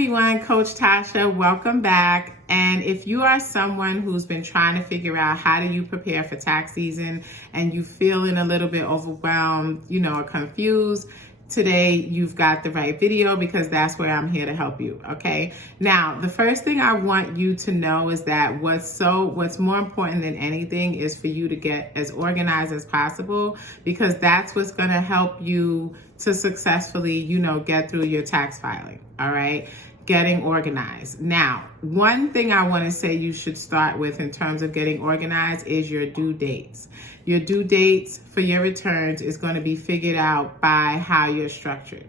everyone, Coach Tasha, welcome back. And if you are someone who's been trying to figure out how do you prepare for tax season and you feeling a little bit overwhelmed, or confused, today you've got the right video because that's where I'm here to help you, okay? Now, the first thing I want you to know is that what's more important than anything is for you to get as organized as possible, because that's what's gonna help you to successfully, get through your tax filing, all right? Getting organized. Now, one thing I want to say you should start with in terms of getting organized is your due dates. Your due dates for your returns is going to be figured out by how you're structured,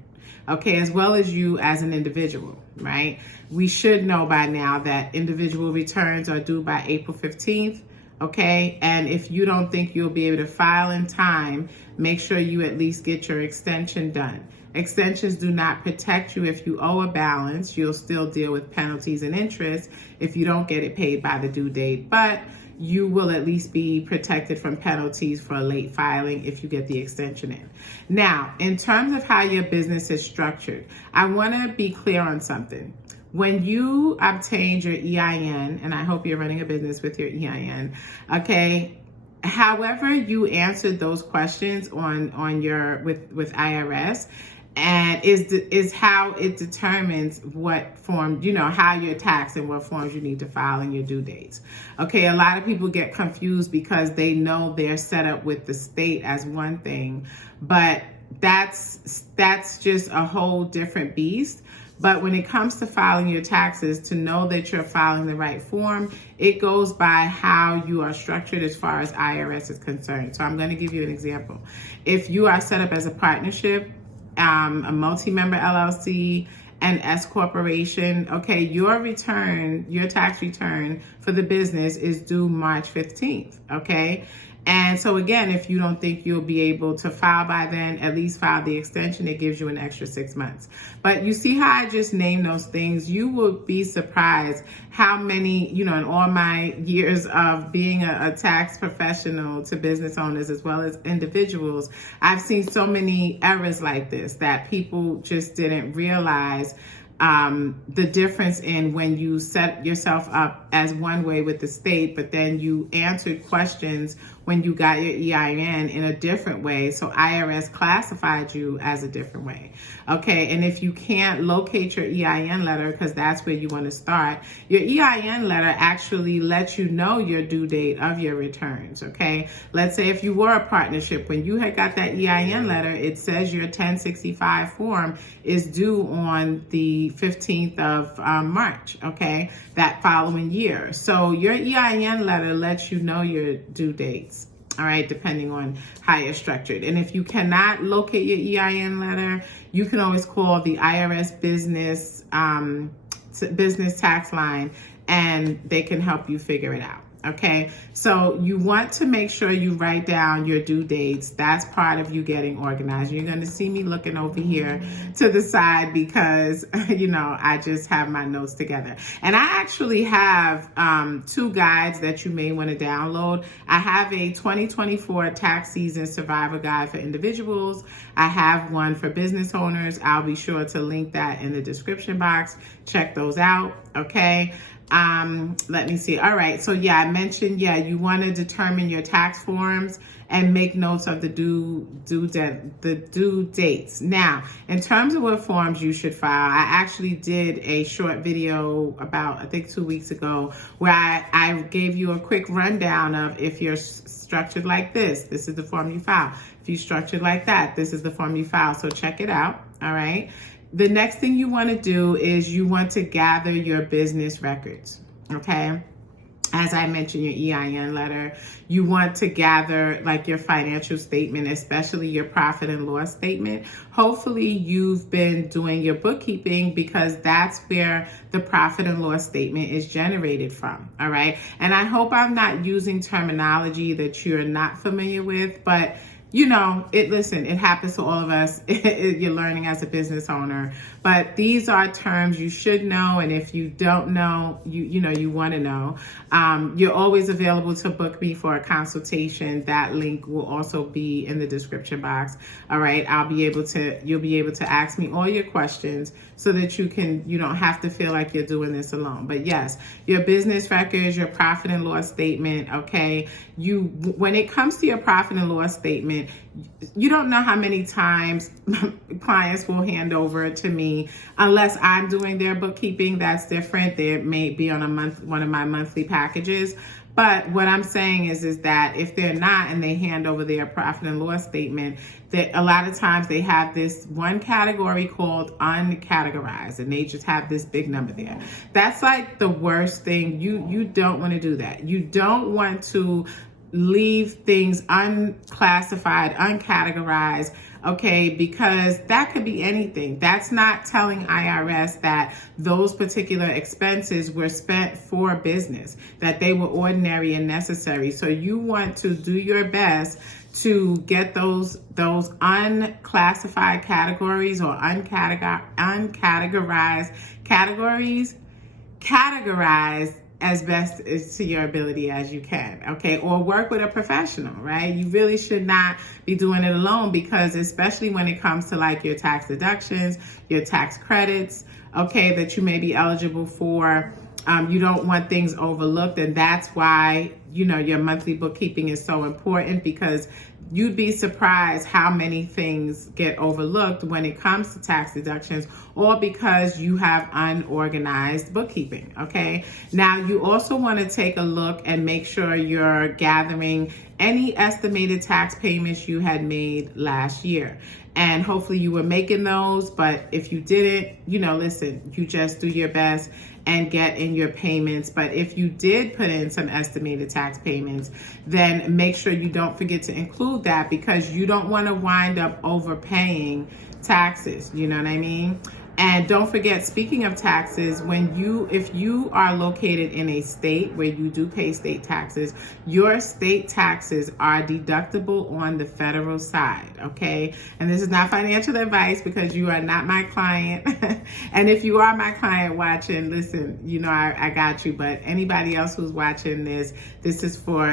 okay, as well as you as an individual, right? We should know by now that individual returns are due by April 15th, okay? And if you don't think you'll be able to file in time, make sure you at least get your extension done. Extensions do not protect you if you owe a balance. You'll still deal with penalties and interest if you don't get it paid by the due date, but you will at least be protected from penalties for a late filing if you get the extension in. Now, in terms of how your business is structured, I want to be clear on something. When you obtained your EIN, and I hope you're running a business with your EIN, okay, however you answered those questions on your with IRS, and is how it determines what form, how you're taxed and what forms you need to file and your due dates. Okay, a lot of people get confused because they know they're set up with the state as one thing, but that's just a whole different beast. But when it comes to filing your taxes, to know that you're filing the right form, it goes by how you are structured as far as IRS is concerned. So I'm going to give you an example. If you are set up as a partnership, a multi-member LLC, an S corporation, okay, your tax return for the business is due March 15th, okay? And so again, if you don't think you'll be able to file by then, at least file the extension. It gives you an extra 6 months. But you see how I just named those things? You will be surprised how many, in all my years of being a tax professional to business owners as well as individuals, I've seen so many errors like this that people just didn't realize the difference in when you set yourself up as one way with the state, but then you answered questions when you got your EIN in a different way. So IRS classified you as a different way. Okay, and if you can't locate your EIN letter, because that's where you want to start, your EIN letter actually lets you know your due date of your returns. Okay, let's say if you were a partnership, when you had got that EIN letter, it says your 1065 form is due on the 15th of March, okay, that following year. So your EIN letter lets you know your due dates, all right, depending on how you're structured. And if you cannot locate your EIN letter, you can always call the IRS Business Tax Line, and they can help you figure it out. Okay, so you want to make sure you write down your due dates. That's part of you getting organized. You're going to see me looking over here to the side because, I just have my notes together. And I actually have 2 guides that you may want to download. I have a 2024 tax season survivor guide for individuals. I have one for business owners. I'll be sure to link that in the description box. Check those out, okay? Let me see. All right. So I mentioned, you want to determine your tax forms and make notes of the due dates. Now, in terms of what forms you should file, I actually did a short video about, I think 2 weeks ago, where I gave you a quick rundown of if you're structured like this is the form you file. If you're structured like that, this is the form you file. So check it out. All right. The next thing you want to do is you want to gather your business records, okay? As I mentioned, your EIN letter. You want to gather like your financial statement, especially your profit and loss statement. Hopefully you've been doing your bookkeeping because that's where the profit and loss statement is generated from, all right? And I hope I'm not using terminology that you're not familiar with, but it happens to all of us. You're learning as a business owner. But these are terms you should know, and if you don't know, you want to know. You're always available to book me for a consultation. That link will also be in the description box. All right, you'll be able to ask me all your questions so that you don't have to feel like you're doing this alone. But yes, your business records, your profit and loss statement, okay? When it comes to your profit and loss statement, you don't know how many times clients will hand over to me unless I'm doing their bookkeeping. That's different. They may be on one of my monthly packages. But what I'm saying is that if they're not and they hand over their profit and loss statement, that a lot of times they have this one category called uncategorized, and they just have this big number there. That's like the worst thing. You don't want to do that. You don't want to leave things unclassified, uncategorized, okay, because that could be anything. That's not telling IRS that those particular expenses were spent for business, that they were ordinary and necessary. So you want to do your best to get those unclassified categories or uncategorized categories categorized as best as to your ability as you can, okay? Or work with a professional, right? You really should not be doing it alone, because especially when it comes to like your tax deductions, your tax credits, okay, that you may be eligible for, you don't want things overlooked. And that's why, your monthly bookkeeping is so important, because you'd be surprised how many things get overlooked when it comes to tax deductions, or because you have unorganized bookkeeping, okay? Now, you also want to take a look and make sure you're gathering any estimated tax payments you had made last year. And hopefully you were making those, but if you didn't, listen, you just do your best and get in your payments. But if you did put in some estimated tax payments, then make sure you don't forget to include that, because you don't want to wind up overpaying taxes. You know what I mean? And don't forget, speaking of taxes, if you are located in a state where you do pay state taxes, your state taxes are deductible on the federal side, okay? And this is not financial advice, because you are not my client. And if you are my client watching, listen, I got you. But anybody else who's watching this is for,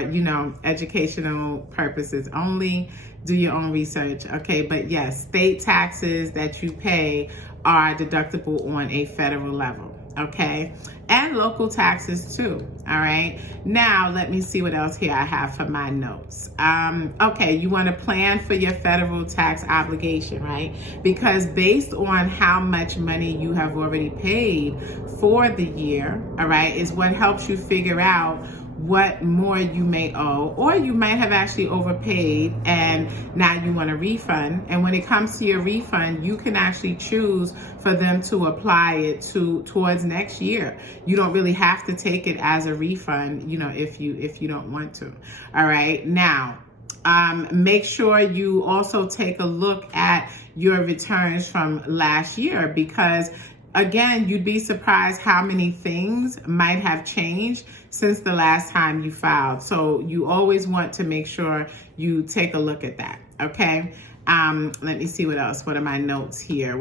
educational purposes only. Do your own research, okay? But yes, state taxes that you pay are deductible on a federal level, okay? And local taxes too, all right? Now, let me see what else here I have for my notes. Okay, you want to plan for your federal tax obligation, right? Because based on how much money you have already paid for the year, all right, is what helps you figure out what more you may owe, or you might have actually overpaid and now you want a refund. And when it comes to your refund, you can actually choose for them to apply it towards next year. You don't really have to take it as a refund, if you don't want to. All right. Now, make sure you also take a look at your returns from last year, because again, you'd be surprised how many things might have changed since the last time you filed. So you always want to make sure you take a look at that, okay? Let me see what else. What are my notes here?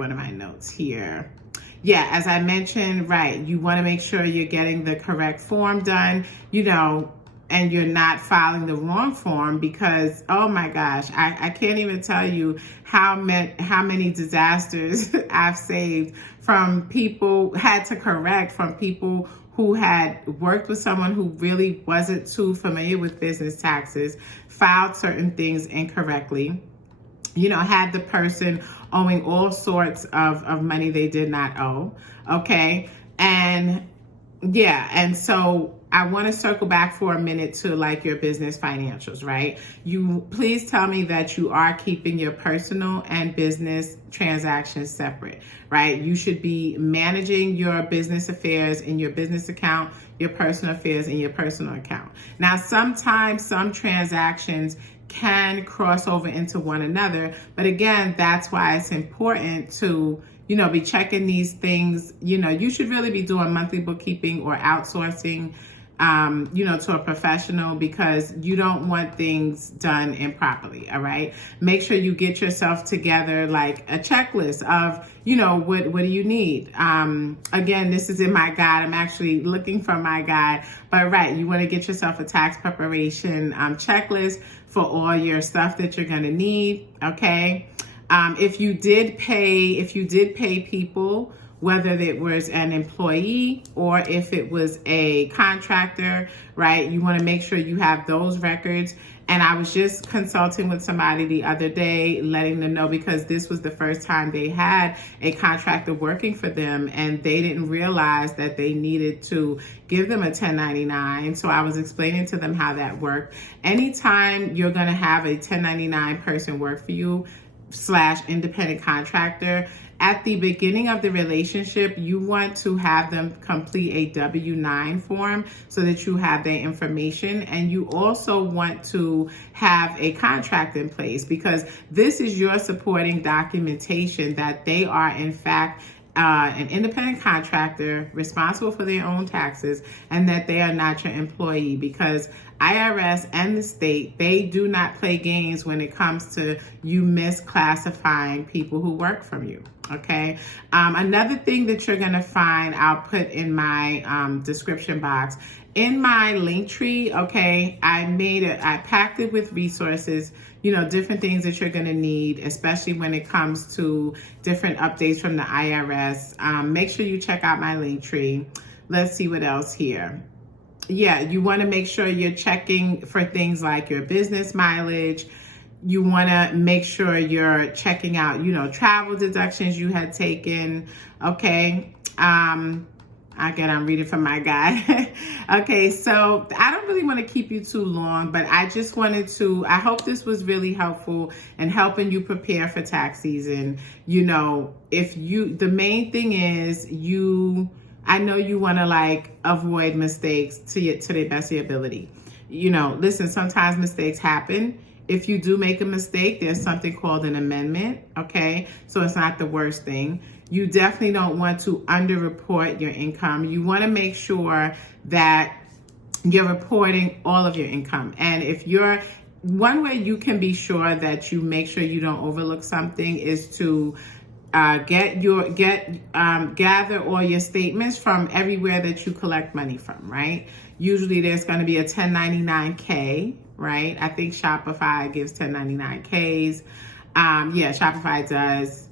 Yeah, as I mentioned, right, you want to make sure you're getting the correct form done, and you're not filing the wrong form, because, oh my gosh, I can't even tell you how many disasters I've saved from people, had to correct from people who had worked with someone who really wasn't too familiar with business taxes, filed certain things incorrectly, had the person owing all sorts of money they did not owe, okay? And so I want to circle back for a minute to like your business financials, right? You please tell me that you are keeping your personal and business transactions separate, right? You should be managing your business affairs in your business account, your personal affairs in your personal account. Now, sometimes some transactions can cross over into one another, but again, that's why it's important to be checking these things. You should really be doing monthly bookkeeping or outsourcing to a professional, because you don't want things done improperly. All right. Make sure you get yourself together like a checklist of, what do you need? Again, this is in my guide. I'm actually looking for my guide, but right. You want to get yourself a tax preparation checklist for all your stuff that you're going to need. Okay. If you did pay people, whether it was an employee or if it was a contractor, right? You want to make sure you have those records. And I was just consulting with somebody the other day, letting them know, because this was the first time they had a contractor working for them, and they didn't realize that they needed to give them a 1099. So I was explaining to them how that worked. Anytime you're going to have a 1099 person work for you / independent contractor, at the beginning of the relationship, you want to have them complete a W-9 form so that you have their information. And you also want to have a contract in place, because this is your supporting documentation that they are, in fact, an independent contractor responsible for their own taxes, and that they are not your employee, because IRS and the state, they do not play games when it comes to you misclassifying people who work from you. Okay. Another thing that you're going to find, I'll put in my description box, in my link tree. Okay. I packed it with resources, different things that you're going to need, especially when it comes to different updates from the IRS. Make sure you check out my link tree. Let's see what else here. Yeah, you want to make sure you're checking for things like your business mileage. You want to make sure you're checking out, travel deductions you had taken. Okay. Again, I'm reading from my guide. Okay, so I don't really want to keep you too long, but I just wanted to, I hope this was really helpful in helping you prepare for tax season. The main thing is I know you want to avoid mistakes to the best of your ability. Listen, sometimes mistakes happen. If you do make a mistake, there's something called an amendment. Okay. So it's not the worst thing. You definitely don't want to underreport your income. You want to make sure that you're reporting all of your income. And one way you can be sure that you make sure you don't overlook something is to gather all your statements from everywhere that you collect money from, right? Usually there's going to be a 1099K, right? I think Shopify gives 1099Ks. Shopify does.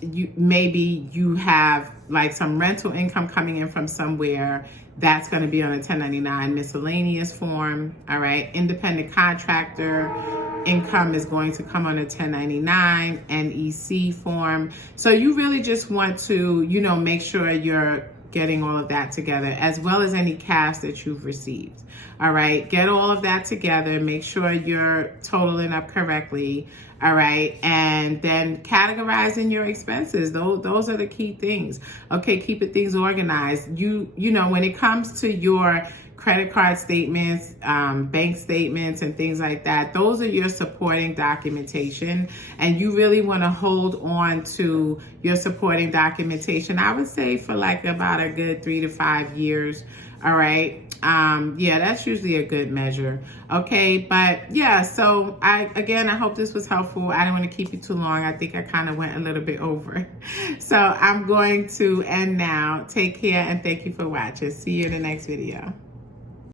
You have some rental income coming in from somewhere. That's going to be on a 1099 miscellaneous form. All right. Independent contractor income is going to come on a 1099 NEC form. So you really just want to, make sure you're getting all of that together, as well as any cash that you've received. All right. Get all of that together. Make sure you're totaling up correctly. All right. And then categorizing your expenses. Those are the key things. Okay. Keeping things organized. When it comes to your credit card statements, bank statements, and things like that, those are your supporting documentation. And you really want to hold on to your supporting documentation, I would say, for about a good 3 to 5 years. All right. That's usually a good measure. Okay. But so I hope this was helpful. I don't want to keep you too long. I think I kind of went a little bit over. So I'm going to end now. Take care and thank you for watching. See you in the next video.